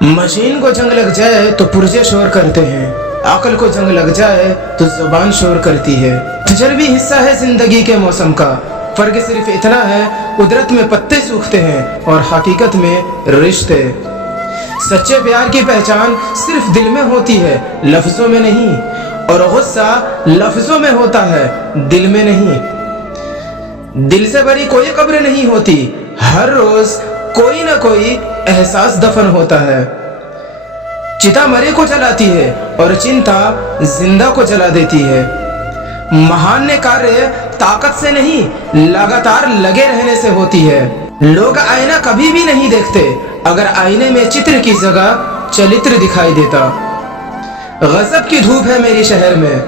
Machine को जंग लग जाए तो पुर्जे शोर करते हैं, अकल को जंग लग जाए तो जुबान शोर करती है। तजर्बी हिस्सा है जिंदगी के मौसम का, फर्क सिर्फ इतना है कुदरत में पत्ते सूखते हैं और हकीकत में रिश्ते। सच्चे प्यार की पहचान सिर्फ दिल में होती है, लफ्जों में नहीं, और गुस्सा लफ्जों में होता है, दिल में नहीं। दिल से बड़ी कोई कब्र नहीं होती, हर रोज कोई ना कोई एहसास दफन होता है। चिता मरे को जलाती है और चिंता जिंदा को जला देती है। महान कार्य ताकत से नहीं, लगातार लगे रहने से होती है। लोग आईना कभी भी नहीं देखते अगर आईने में चित्र की जगह चरित्र दिखाई देता। गजब की धूप है मेरी शहर में,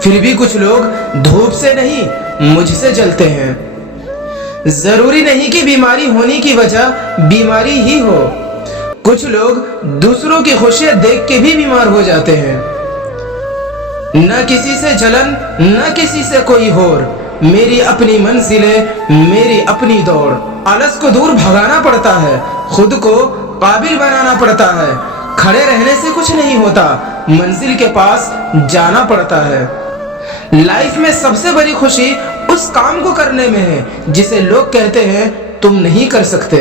फिर भी कुछ लोग धूप से नहीं मुझसे जलते हैं। जरूरी नहीं कि बीमारी होने की वजह बीमारी ही हो, कुछ लोग दूसरों की खुशियां देख के भी बीमार हो जाते हैं। न किसी से जलन न किसी से कोई होर, मेरी अपनी मंजिलें मेरी अपनी दौड़। आलस को दूर भगाना पड़ता है, खुद को काबिल बनाना पड़ता है। खड़े रहने से कुछ नहीं होता, मंजिल के पास जाना पड़ता है। लाइफ में सबसे बड़ी खुशी उस काम को करने में है जिसे लोग कहते हैं तुम नहीं कर सकते।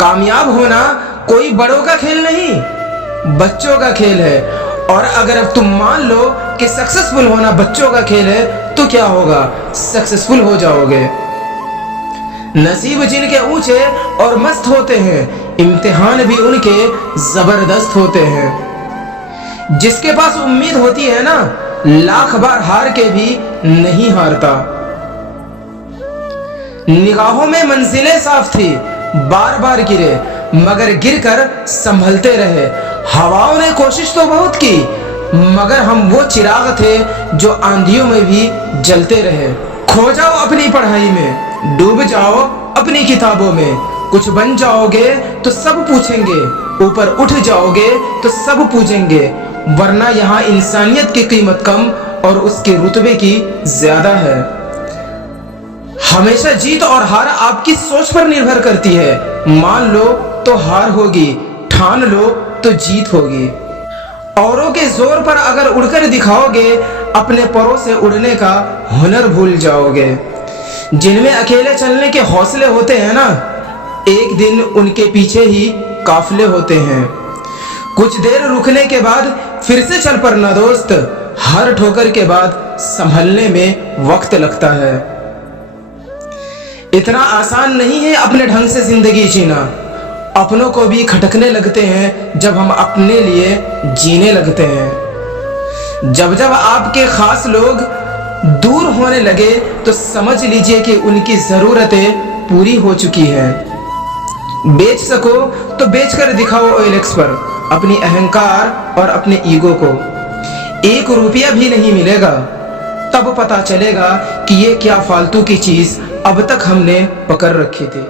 कामयाब होना कोई बड़ों का खेल नहीं, बच्चों का खेल है। और अगर अब तुम मान लो कि सक्सेसफुल होना बच्चों का खेल है तो क्या होगा, सक्सेसफुल हो जाओगे। नसीब जिनके ऊंचे और मस्त होते हैं, इम्तिहान भी उनके जबरदस्त होते हैं। जिसके पास उम्मीद होती है ना, लाख बार हार के भी नहीं हारता। निगाहों में मंजिलें साफ थी, बार बार गिरे मगर गिरकर संभलते रहे। हवाओं ने कोशिश तो बहुत की मगर हम वो चिराग थे जो आंधियों में भी जलते रहे। खो जाओ अपनी पढ़ाई में, डूब जाओ अपनी किताबों में, कुछ बन जाओगे तो सब पूछेंगे, ऊपर उठ जाओगे तो सब पूछेंगे। वरना यहाँ इंसानियत की कीमत कम और उसके रुतबे की ज्यादा है। हमेशा जीत और हार आपकी सोच पर निर्भर करती है। मान लो तो हार होगी, ठान लो तो जीत होगी। औरों के जोर पर अगर उड़कर दिखाओगे, अपने परों से उड़ने का हुनर भूल जाओगे। जिनमें अकेले चलने के हौसले होते हैं ना, एक दिन उनके पीछे ही काफिले होते हैं। कुछ देर रुकने के बाद फिर से चल पड़ना दोस्त, हर ठोकर के बाद संभलने में वक्त लगता है। इतना आसान नहीं है अपने ढंग से जिंदगी जीना, अपनों को भी खटकने लगते हैं जब हम अपने लिए जीने लगते हैं। जब जब आपके खास लोग दूर होने लगे तो समझ लीजिए कि उनकी जरूरतें पूरी हो चुकी हैं। बेच सको तो बेचकर दिखाओ OLX पर अपनी अहंकार और अपने ईगो को। 1 रुपया भी नहीं मिलेगा, तब पता चलेगा कि ये क्या फालतू की चीज अब तक हमने पकड़ रखी थी।